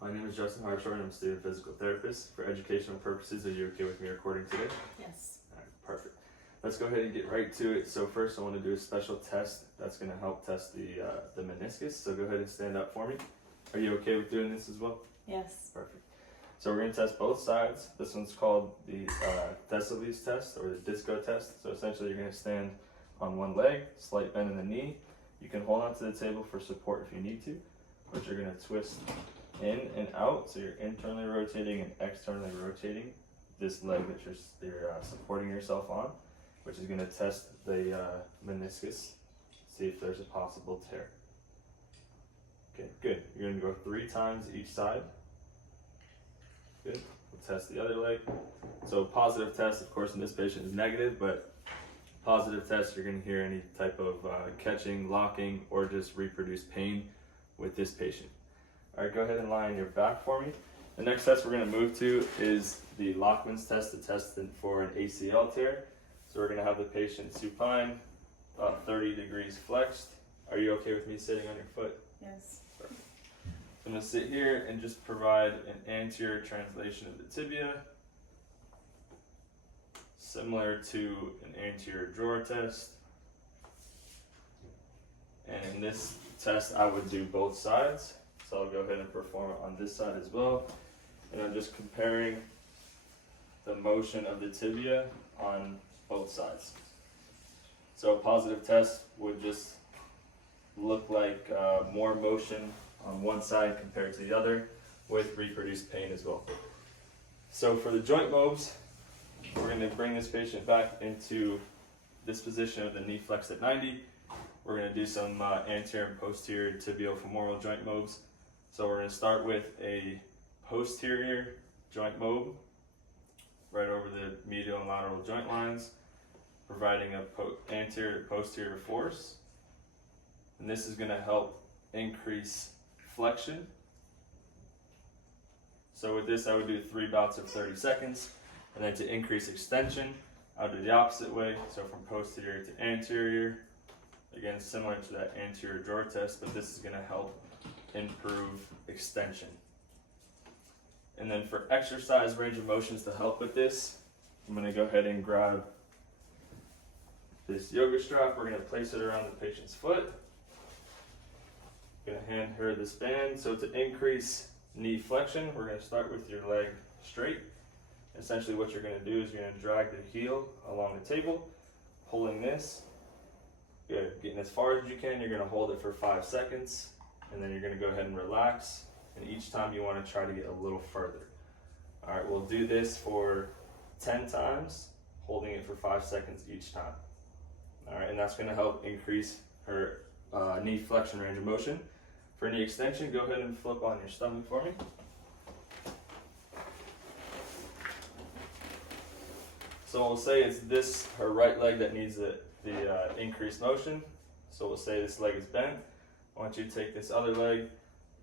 My name is Justin Hartshorn. I'm a student physical therapist. For educational purposes, are you okay with me recording today? Yes. Alright, perfect. Let's go ahead and get right to it. So first I want to do a special test that's going to help test the meniscus. So go ahead and stand up for me. Are you okay with doing this as well? Yes. Perfect. So we're going to test both sides. This one's called the Thessaly's test or the disco test. So essentially you're going to stand on one leg, slight bend in the knee. You can hold onto the table for support if you need to, but you're going to twist in and out, so you're internally rotating and externally rotating this leg that you're supporting yourself on, which is going to test the meniscus, see if there's a possible tear. Okay, good. You're going to go 3 times each side. Good. We'll test the other leg. So positive test, of course, in this patient is negative, but positive test, you're going to hear any type of catching, locking, or just reproduced pain with this patient. All right, go ahead and lie on your back for me. The next test we're going to move to is the Lockman's test, the test for an ACL tear. So we're going to have the patient supine, about 30 degrees flexed. Are you okay with me sitting on your foot? Yes. Perfect. So I'm going to sit here and just provide an anterior translation of the tibia, similar to an anterior drawer test. And in this test, I would do both sides. So I'll go ahead and perform it on this side as well. And I'm just comparing the motion of the tibia on both sides. So a positive test would just look like more motion on one side compared to the other with reproduced pain as well. So for the joint mobs, we're going to bring this patient back into this position of the knee flexed at 90. We're going to do some anterior and posterior tibial-femoral joint mobs. So we're going to start with a posterior joint mob right over the medial and lateral joint lines, providing a anterior to posterior force. And this is going to help increase flexion. So with this, I would do 3 bouts of 30 seconds. And then to increase extension, I would do the opposite way. So from posterior to anterior. Again, similar to that anterior drawer test, but this is going to help improve extension. And then for exercise range of motions to help with this, I'm going to go ahead and grab this yoga strap. We're going to place it around the patient's foot. I'm going to hand her this band. So to increase knee flexion, we're going to start with your leg straight. Essentially what you're going to do is you're going to drag the heel along the table, pulling this. Good. Getting as far as you can, you're going to hold it for 5 seconds, and then you're going to go ahead and relax, and each time you want to try to get a little further. All right, we'll do this for 10 times, holding it for 5 seconds each time. All right, and that's going to help increase her knee flexion range of motion. For knee extension, go ahead and flip on your stomach for me. So we'll say it's this, her right leg, that needs the increased motion. So we'll say this leg is bent. I want you to take this other leg,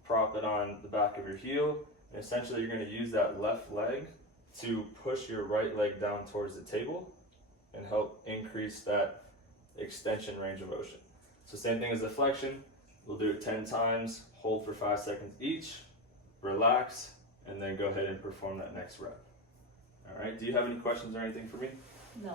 prop it on the back of your heel, and essentially you're going to use that left leg to push your right leg down towards the table and help increase that extension range of motion. So same thing as the flexion, we'll do it 10 times, hold for 5 seconds each, relax, and then go ahead and perform that next rep. All right, do you have any questions or anything for me? No.